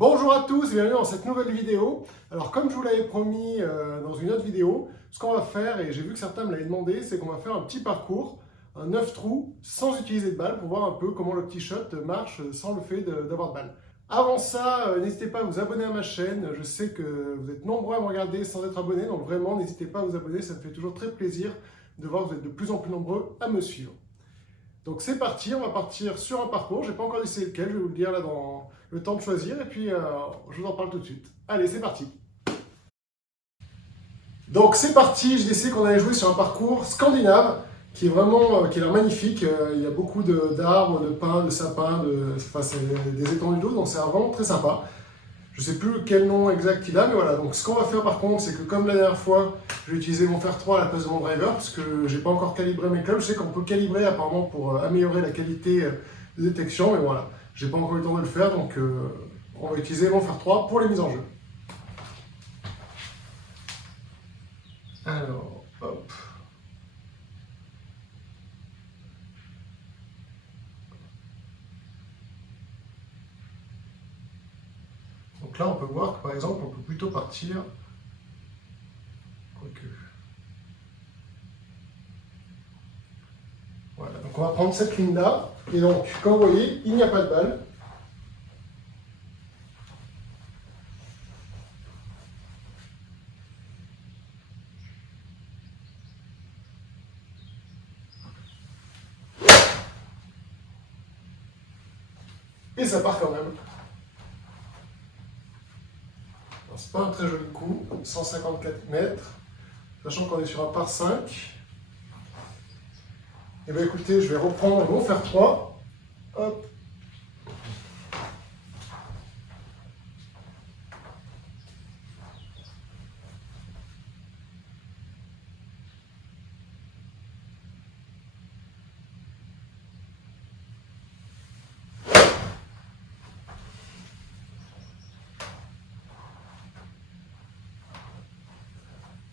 Bonjour à tous et bienvenue dans cette nouvelle vidéo. Alors comme je vous l'avais promis dans une autre vidéo, ce qu'on va faire, et j'ai vu que certains me l'avaient demandé, c'est qu'on va faire un petit parcours, un 9 trous, sans utiliser de balle, pour voir un peu comment le petit shot marche sans le fait d'avoir de balle. Avant ça, n'hésitez pas à vous abonner à ma chaîne. Je sais que vous êtes nombreux à me regarder sans être abonnés, donc vraiment n'hésitez pas à vous abonner, ça me fait toujours très plaisir de voir que vous êtes de plus en plus nombreux à me suivre. Donc c'est parti, on va partir sur un parcours, je n'ai pas encore décidé lequel, je vais vous le dire là dans le temps de choisir et puis je vous en parle tout de suite. Allez, c'est parti. Donc c'est parti, j'ai décidé qu'on allait jouer sur un parcours scandinave qui est vraiment qui a l'air magnifique. Il y a beaucoup d'arbres, de pins, de sapins, enfin, c'est des étendues d'eau, donc c'est vraiment très sympa. Je ne sais plus quel nom exact il a, mais voilà. Donc ce qu'on va faire par contre, c'est que comme la dernière fois, je vais utiliser mon fer 3 à la place de mon driver, parce que je n'ai pas encore calibré mes clubs. Je sais qu'on peut calibrer apparemment pour améliorer la qualité de détection, mais voilà. Je n'ai pas encore eu le temps de le faire, donc on va utiliser mon fer 3 pour les mises en jeu. Alors, hop. Donc là, on peut voir que par exemple, on peut plutôt partir. Quoique. Voilà, donc on va prendre cette ligne-là. Et donc, comme vous voyez, il n'y a pas de balle. Et ça part quand même. C'est pas un très joli coup, 154 mètres, sachant qu'on est sur un par 5. Et bien écoutez, je vais reprendre mon fer 3. Hop.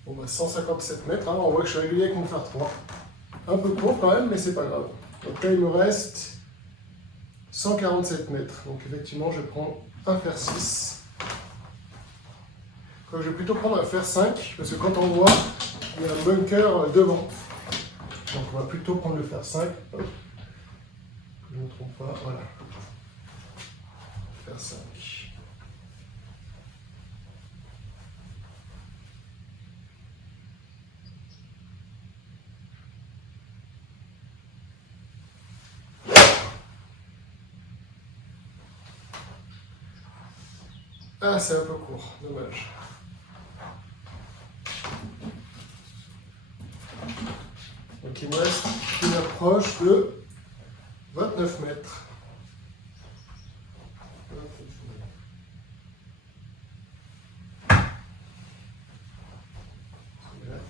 Bon bah 157 mètres, hein, on voit que je suis régulier avec mon fer 3. Un peu court quand même, mais c'est pas grave. Donc là il me reste 147 mètres. Donc effectivement je prends un fer 6. Donc, je vais plutôt prendre un fer 5, parce que quand on voit, il y a un bunker devant. Donc on va plutôt prendre le fer 5. Hop. Que je ne me trompe pas, voilà. Fer 5. Ah, c'est un peu court, dommage. Donc il me reste une approche de 29 mètres.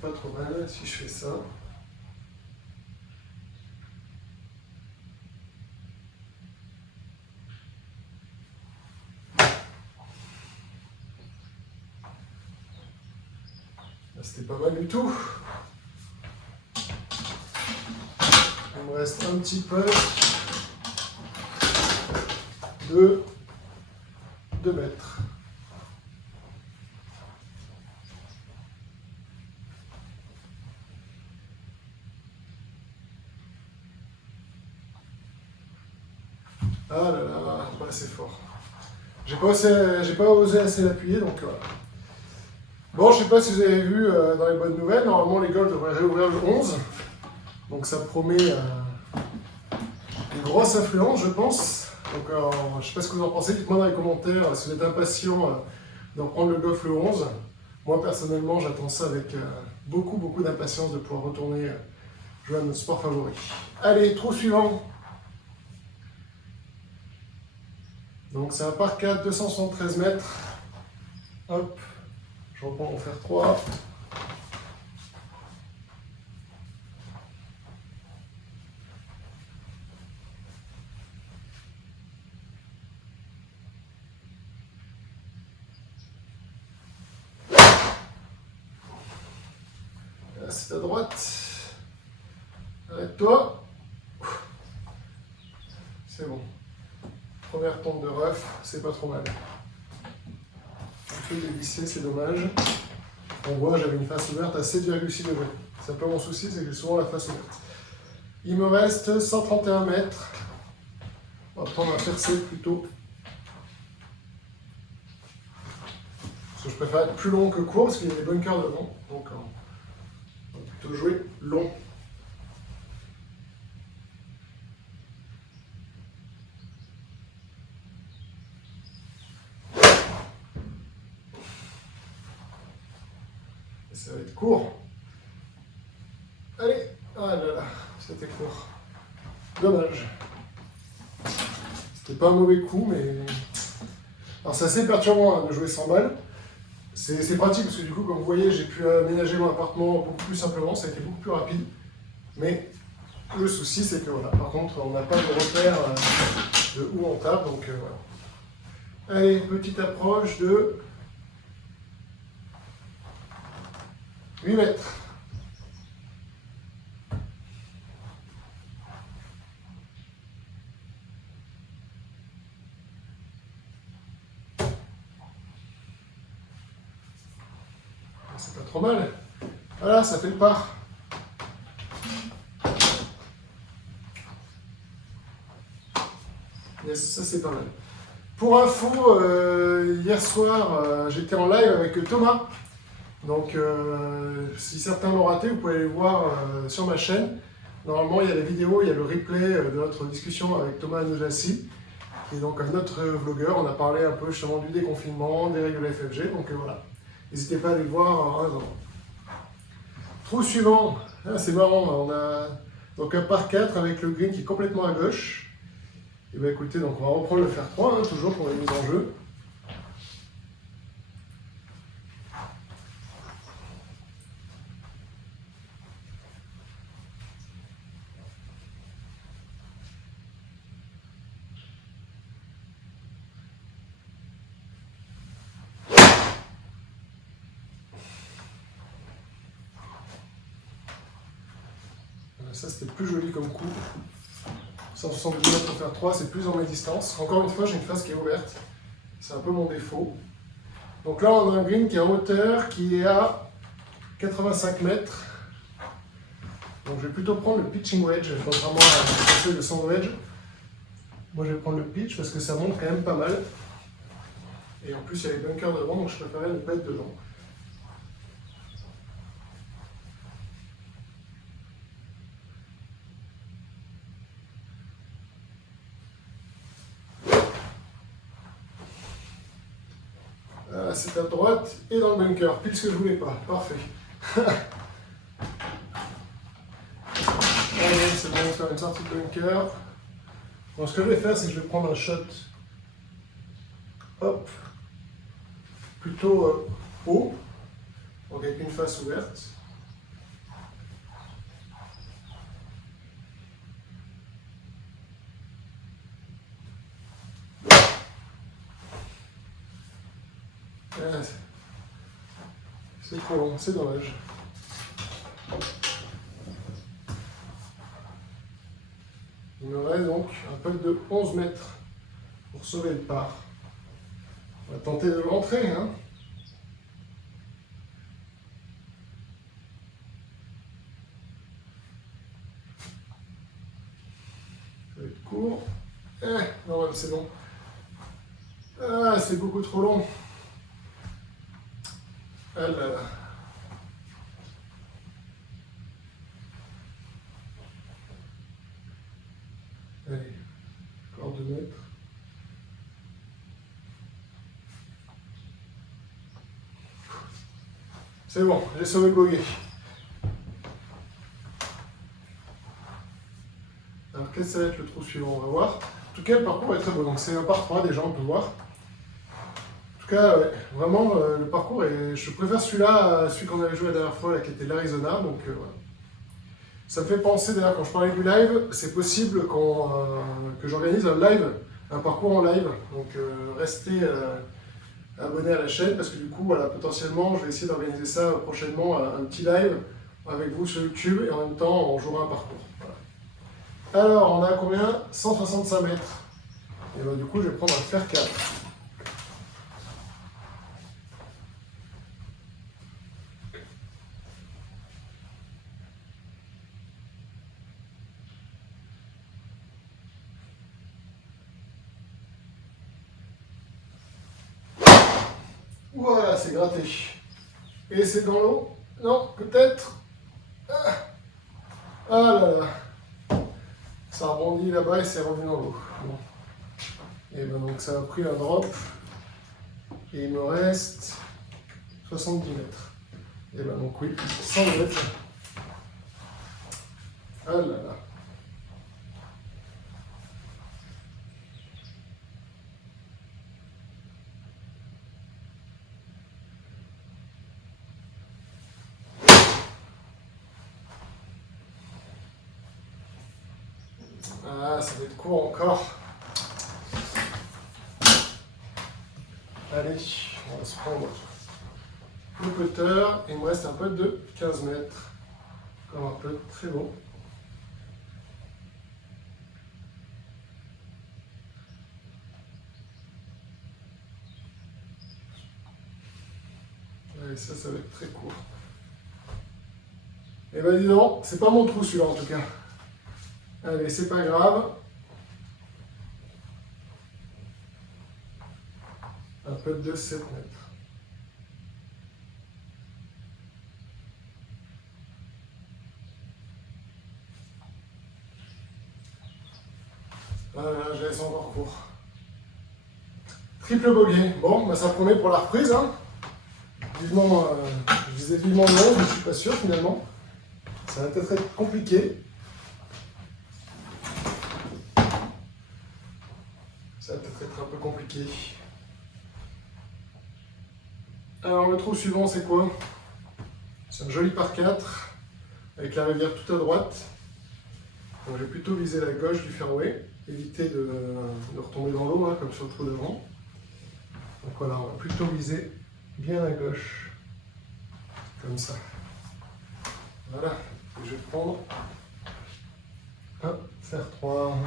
Pas trop mal si je fais ça. C'était pas mal du tout. Il me reste un petit peu de 2 mètres. Ah là là, pas assez fort. J'ai pas osé assez l'appuyer, donc voilà. Bon, je sais pas si vous avez vu dans les bonnes nouvelles, normalement les golfs devraient réouvrir le 11. Donc ça promet une grosse affluence, je pense. Donc je sais pas ce que vous en pensez, dites-moi dans les commentaires si vous êtes impatient d'en prendre le golf le 11. Moi personnellement, j'attends ça avec beaucoup d'impatience de pouvoir retourner jouer à notre sport favori. Allez, trou suivant. Donc c'est un par 4, 273 mètres. Hop. Je reprends mon fer 3. Là, c'est à droite. Arrête-toi. C'est bon. Première tombe de ref, c'est pas trop mal. feu dévissé, c'est dommage. On voit, j'avais une face ouverte à 7,6 degrés. C'est un peu mon souci, c'est que j'ai souvent la face ouverte. Il me reste 131 mètres. On va prendre un percé plutôt. Parce que je préfère être plus long que court, parce qu'il y a des bunkers devant. Donc on va plutôt jouer long. Et ça va être court. Allez, ah là là, c'était court. Dommage. C'était pas un mauvais coup, mais... Alors c'est assez perturbant de jouer 100 balles. C'est pratique parce que du coup, comme vous voyez, j'ai pu aménager mon appartement beaucoup plus simplement, ça a été beaucoup plus rapide. Mais le souci, c'est que voilà, par contre, on n'a pas de repère de où on tape, donc voilà. Allez, petite approche de 8 mètres. C'est pas trop mal. Voilà, ça fait le par. Yes, ça c'est pas mal. Pour info, hier soir, j'étais en live avec Thomas. Donc, si certains l'ont raté, vous pouvez aller voir sur ma chaîne. Normalement, il y a la vidéo, il y a le replay de notre discussion avec Thomas Nojassi, qui est donc un autre vlogueur. On a parlé un peu justement du déconfinement, des règles de la FFG. Donc voilà, n'hésitez pas à aller le voir. Trou suivant, ah, c'est marrant, on a donc un par 4 avec le green qui est complètement à gauche. Et bien écoutez, donc on va reprendre le fer 3, toujours pour les mises en jeu. Ça c'était plus joli comme coup. 170 mètres pour faire 3, c'est plus en mes distances. Encore une fois, j'ai une face qui est ouverte. C'est un peu mon défaut. Donc là, on a un green qui est en hauteur, qui est à 85 mètres. Donc je vais plutôt prendre le pitching wedge, contrairement à le sand wedge. Moi, je vais prendre le pitch parce que ça monte quand même pas mal. Et en plus, il y a les bunkers devant, donc je préférais ne pas être dedans. C'est à droite et dans le bunker, pile ce que je voulais pas. Parfait. Allez, c'est bon, on va faire une sortie de bunker. Bon, ce que je vais faire, c'est que je vais prendre un shot. Hop. Plutôt haut. Donc avec une face ouverte. C'est trop long, c'est dommage. Il me reste donc un putt de 11 mètres pour sauver le par. On va tenter de l'entrer, hein. Ça va être court. Non, c'est bon. Ah, c'est beaucoup trop long. Ah là là. Allez, encore 2 mètres. C'est bon, j'ai sauvé le bogey. Alors quel ça va être le trou suivant? On va voir. En tout cas, le parcours est très beau. Donc c'est un par 3 déjà, on peut voir. En tout cas, ouais, vraiment, le parcours est... Je préfère celui-là à celui qu'on avait joué la dernière fois, là, qui était l'Arizona. Donc voilà. Ça me fait penser d'ailleurs, quand je parlais du live, c'est possible que j'organise un live, un parcours en live. Donc restez abonnés à la chaîne parce que du coup, voilà, potentiellement, je vais essayer d'organiser ça prochainement, un petit live avec vous sur YouTube et en même temps, on jouera un parcours. Voilà. Alors, on a combien? 165 mètres. Et ben, du coup, je vais prendre un fer 4. Voilà, c'est gratté. Et c'est dans l'eau? Non, peut-être. Ah là là. Ça a rebondi là-bas et c'est revenu dans l'eau. Bon. Et ben donc ça a pris un drop. Et il me reste 70 mètres. Et ben donc oui, 100 mètres. Ah là là. Ah, ça va être court encore. Allez, on va se prendre le putter. Il me reste un putt de 15 mètres. Comme un putt très beau. Allez, ça va être très court. Et ben dis donc, c'est pas mon trou celui-là en tout cas. Allez, c'est pas grave. Un putt de 7 mètres. Voilà, je laisse encore court. Triple bogey. Bon, bah ça promet pour la reprise. Hein. Vivement, je disais vivement non, je ne suis pas sûr finalement. Ça va peut-être être compliqué. Ça va peut-être être un peu compliqué. Alors le trou suivant c'est quoi? C'est un joli par 4 avec la rivière tout à droite. Donc je vais plutôt viser la gauche du fairway, éviter de retomber dans l'eau hein, comme sur le trou devant. Donc voilà, on va plutôt viser bien à gauche, comme ça. Voilà, et je vais prendre un fer 3.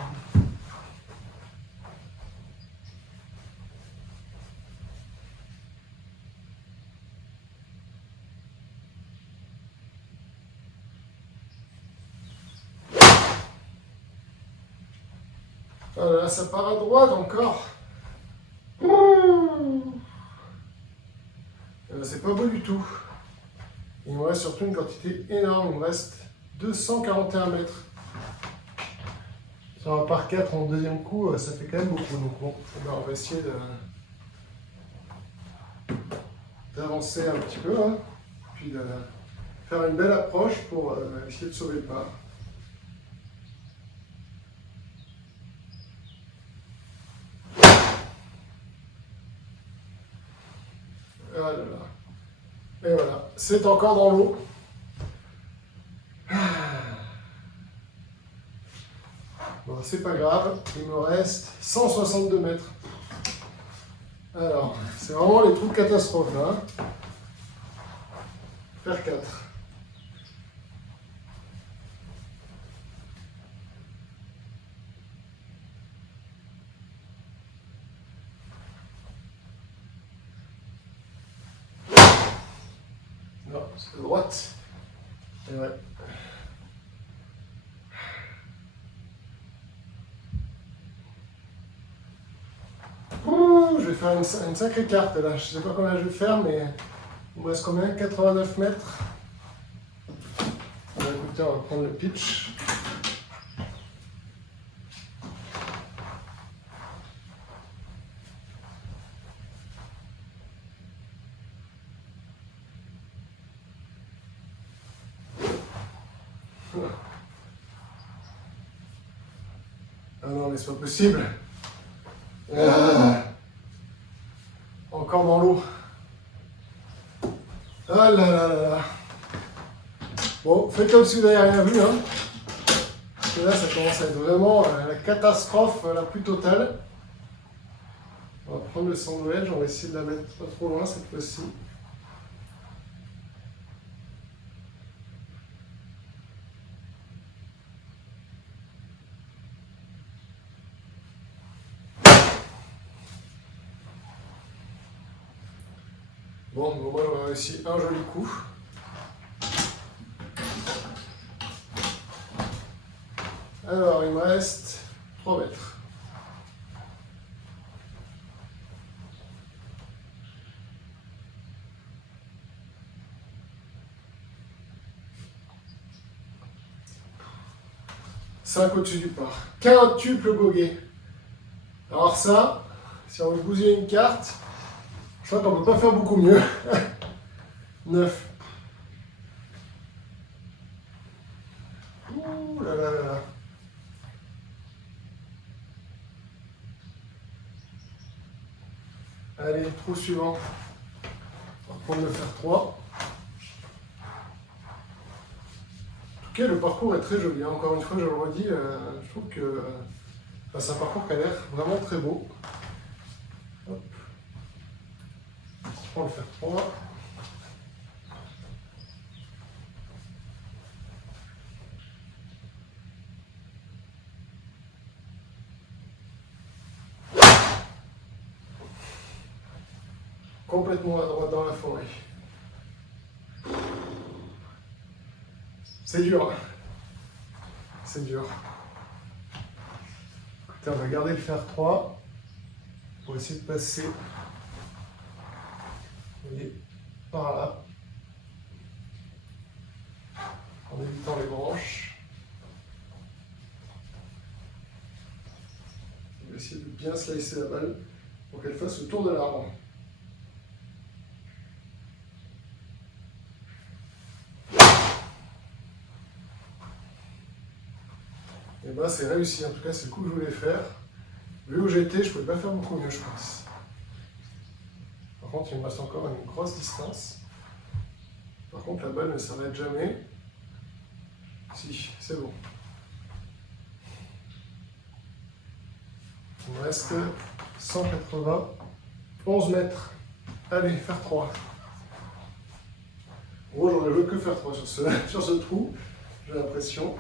Voilà, ça part à droite encore. C'est pas beau du tout. Il me reste surtout une quantité énorme, il me reste 241 mètres. Sur un par 4 en deuxième coup, ça fait quand même beaucoup. Donc bon, on va essayer d'avancer un petit peu, hein, puis de faire une belle approche pour essayer de sauver le par. Ah là là. Et voilà, c'est encore dans l'eau. Bon, c'est pas grave, il me reste 162 mètres. Alors, c'est vraiment les trous de catastrophe là. Hein. Faire 4. Non, c'est de droite. Et ouais. Ouh, je vais faire une sacrée carte là. Je sais pas combien je vais faire, mais il me reste combien? 89 mètres. On va prendre le pitch. Ah non, mais c'est pas possible. Encore dans l'eau. Ah là là là là. Bon, faites comme si vous n'avez rien vu. Hein. Parce que là, ça commence à être vraiment la catastrophe la plus totale. On va prendre le sandwich, on va essayer de la mettre pas trop loin cette fois-ci. Bon, moi j'aurai réussi un joli coup. Alors, il me reste 3 mètres. 5 au-dessus du par. Quintuple bogey. Alors ça, si on veut bousiller une carte, je crois qu'on ne peut pas faire beaucoup mieux. 9. Ouh là là là là. Allez, trou suivant. On va reprendre le fer 3. En tout cas, le parcours est très joli. Encore une fois, je le redis, je trouve que c'est un parcours qui a l'air vraiment très beau. Hop. On prend le fer 3. Complètement à droite dans la forêt. C'est dur. C'est dur. Écoutez, on va garder le fer 3 pour essayer de passer, vous voyez, par là, en évitant les branches. On va essayer de bien slicer la balle pour qu'elle fasse le tour de l'arbre. Et ben c'est réussi, en tout cas c'est le coup que je voulais faire. Vu où j'étais, je ne pouvais pas faire beaucoup mieux, je pense. Par contre, il me reste encore une grosse distance. Par contre, la balle ne s'arrête jamais. Si, c'est bon. Il me reste 191 mètres. Allez, faire 3. Bon, j'aurais joué que faire 3 sur ce trou, j'ai l'impression.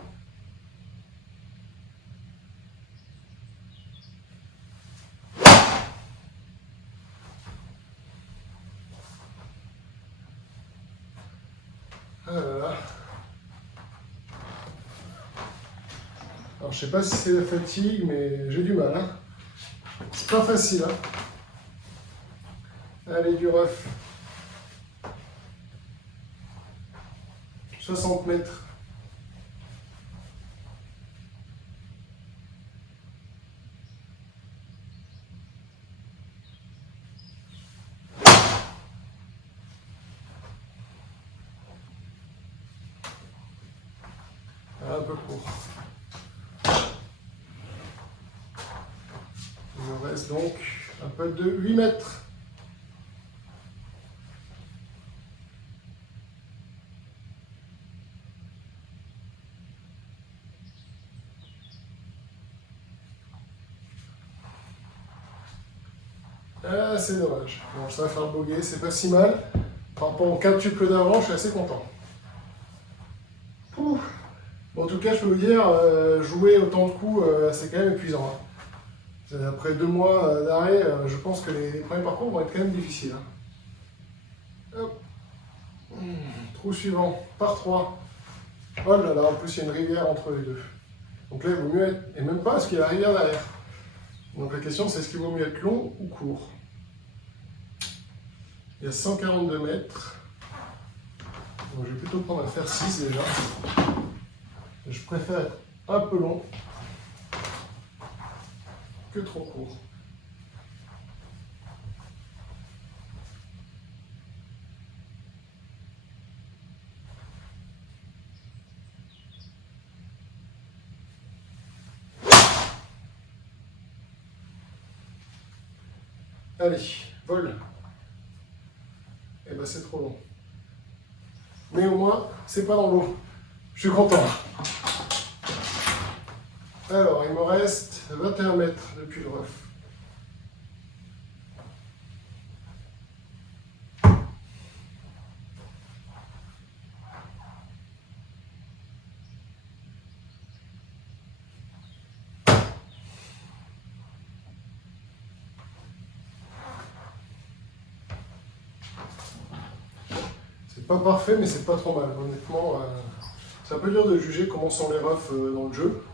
Ah là là. Alors, je sais pas si c'est la fatigue, mais j'ai du mal. Hein. C'est pas facile. Hein. Allez, du rough. 60 mètres. Un peu court. Il me reste donc un peu de 8 mètres. Ah, c'est dommage. Bon, ça va faire le bogey, c'est pas si mal. Par rapport au quintuple d'avant, je suis assez content. Ouh. Bon, en tout cas, je peux vous dire, jouer autant de coups, c'est quand même épuisant. Hein. Après 2 mois d'arrêt, je pense que les premiers parcours vont être quand même difficiles. Hein. Hop. Trou suivant, par 3. Oh là là, en plus il y a une rivière entre les deux. Donc là, il vaut mieux être... Et même pas parce qu'il y a la rivière derrière. Donc la question, c'est est-ce qu'il vaut mieux être long ou court? Il y a 142 mètres. Donc je vais plutôt prendre un fer 6 déjà. Je préfère être un peu long que trop court. Allez, vol. Eh ben c'est trop long. Mais au moins, c'est pas dans l'eau. Je suis content. Alors, il me reste 21 mètres depuis le rough. C'est pas parfait, mais c'est pas trop mal. Honnêtement, c'est un peu dur de juger comment sont les roughs dans le jeu.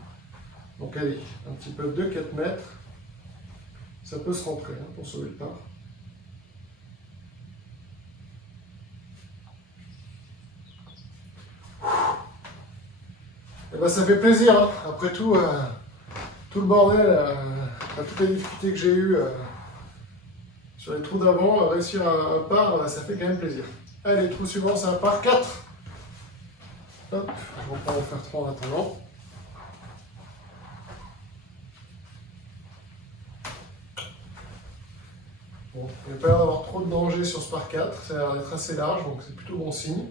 Donc allez, un petit peu de 4 mètres. Ça peut se rentrer hein, pour sauver le par. Et ben ça fait plaisir, hein. Après tout, tout le bordel, toutes les difficultés que j'ai eues sur les trous d'avant, réussir un par, ça fait quand même plaisir. Allez, trou suivant, c'est un par 4. Hop, je reprends mon fer 3 en attendant. Bon, il n'y a pas l'air d'avoir trop de danger sur ce par 4, ça a l'air d'être assez large, donc c'est plutôt bon signe.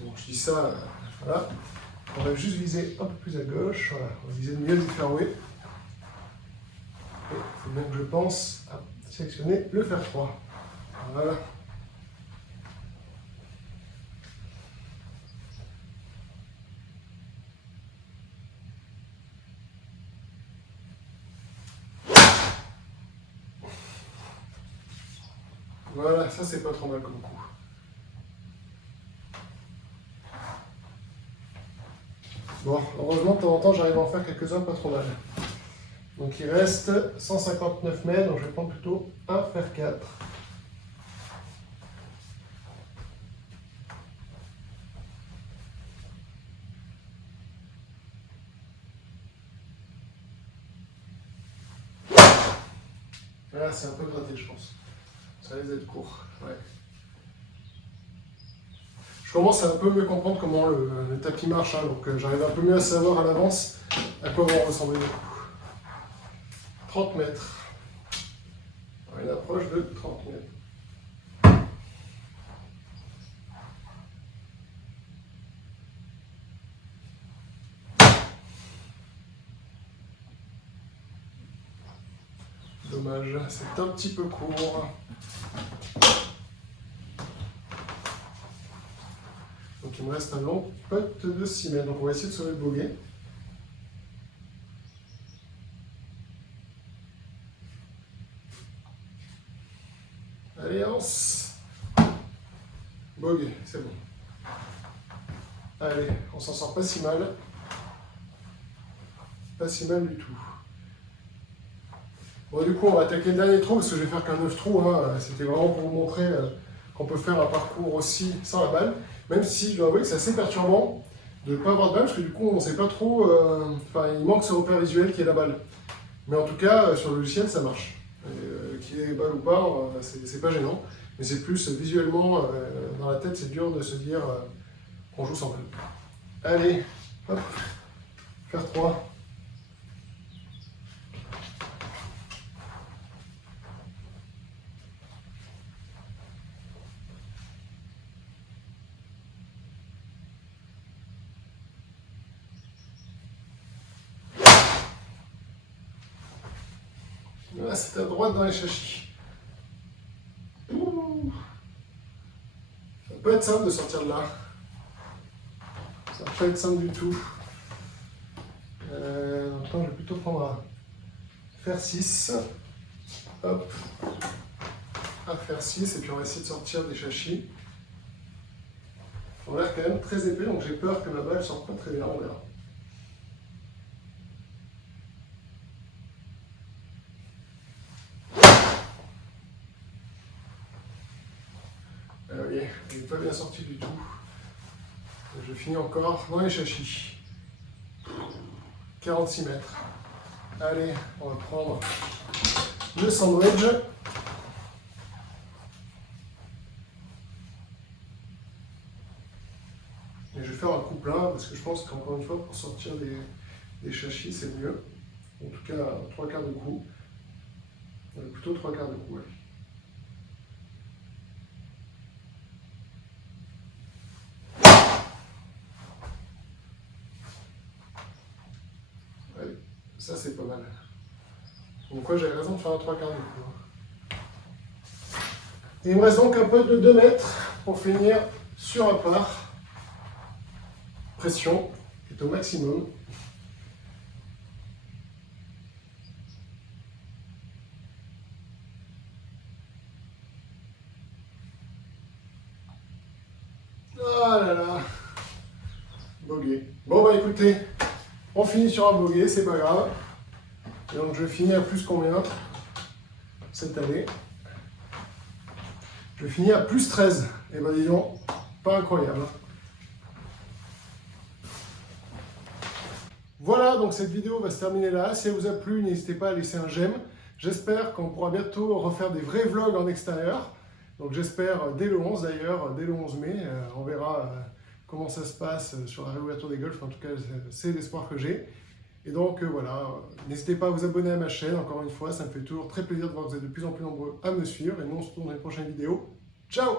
Donc je dis ça, voilà. On va juste viser un peu plus à gauche, voilà. On va viser le milieu du fairway. Et il faut bien que je pense à sélectionner le fer 3. Voilà. Voilà, ça c'est pas trop mal comme coup. Bon, heureusement de temps en temps j'arrive à en faire quelques-uns pas trop mal. Donc il reste 159 mètres, donc je vais prendre plutôt un fer 4. Là c'est un peu gratté je pense. Ça risque d'être court. Ouais. Je commence à un peu mieux comprendre comment le tapis marche, hein, donc j'arrive un peu mieux à savoir à l'avance à quoi vont ressembler les coups. 30 mètres. Une approche de 30 mètres. Dommage, c'est un petit peu court. Donc il me reste un long putt de 6 mètres. Donc on va essayer de sauver le bogey. Allez, avance. Bogey, c'est bon. Allez, on s'en sort pas si mal. Pas si mal du tout. Bon, du coup, on va attaquer le dernier trou parce que je vais faire qu'un 9 trous. Hein. C'était vraiment pour vous montrer qu'on peut faire un parcours aussi sans la balle. Même si je dois avouer que c'est assez perturbant de ne pas avoir de balle parce que du coup, on ne sait pas trop. Enfin, il manque ce repère visuel qui est la balle. Mais en tout cas, sur le logiciel, ça marche. Qu'il y ait balle ou pas, c'est pas gênant. Mais c'est plus visuellement, dans la tête, c'est dur de se dire qu'on joue sans balle. Allez, hop, faire 3. Là, c'est à droite dans les chachis. Ça peut être simple de sortir de là. Ça va pas être simple du tout. Maintenant, je vais plutôt prendre un fer 6. Hop. Un fer 6, et puis on va essayer de sortir des chachis. Ils ont l'air quand même très épais, donc j'ai peur que ma balle ne sorte pas très bien. On verra. Oui, il n'est pas bien sorti du tout. Je finis encore dans les chachis. 46 mètres. Allez, on va prendre le sandwich. Et je vais faire un coup plein parce que je pense qu'encore une fois, pour sortir des chachis, c'est mieux. En tout cas, 3/4 de coup. Plutôt 3/4 de coup, ouais. Ça, c'est pas mal. Donc, quoi, j'avais raison de faire un 3/4 de coup. Et il me reste donc un peu de 2 mètres pour finir sur un par. Pression est au maximum. Ah là là. Bogey. Bon, bah écoutez, on finit sur un bogey, c'est pas grave. Et donc je finis à plus combien cette année? Je finis à plus 13. Et ben dis donc, pas incroyable. Voilà, donc cette vidéo va se terminer là. Si elle vous a plu, n'hésitez pas à laisser un j'aime. J'espère qu'on pourra bientôt refaire des vrais vlogs en extérieur. Donc j'espère dès le 11 d'ailleurs, dès le 11 mai. On verra comment ça se passe sur la réouverture des golfs. En tout cas, c'est l'espoir que j'ai. Et donc voilà, n'hésitez pas à vous abonner à ma chaîne. Encore une fois, ça me fait toujours très plaisir de voir que vous êtes de plus en plus nombreux à me suivre. Et nous, on se retrouve dans une prochaine vidéo. Ciao!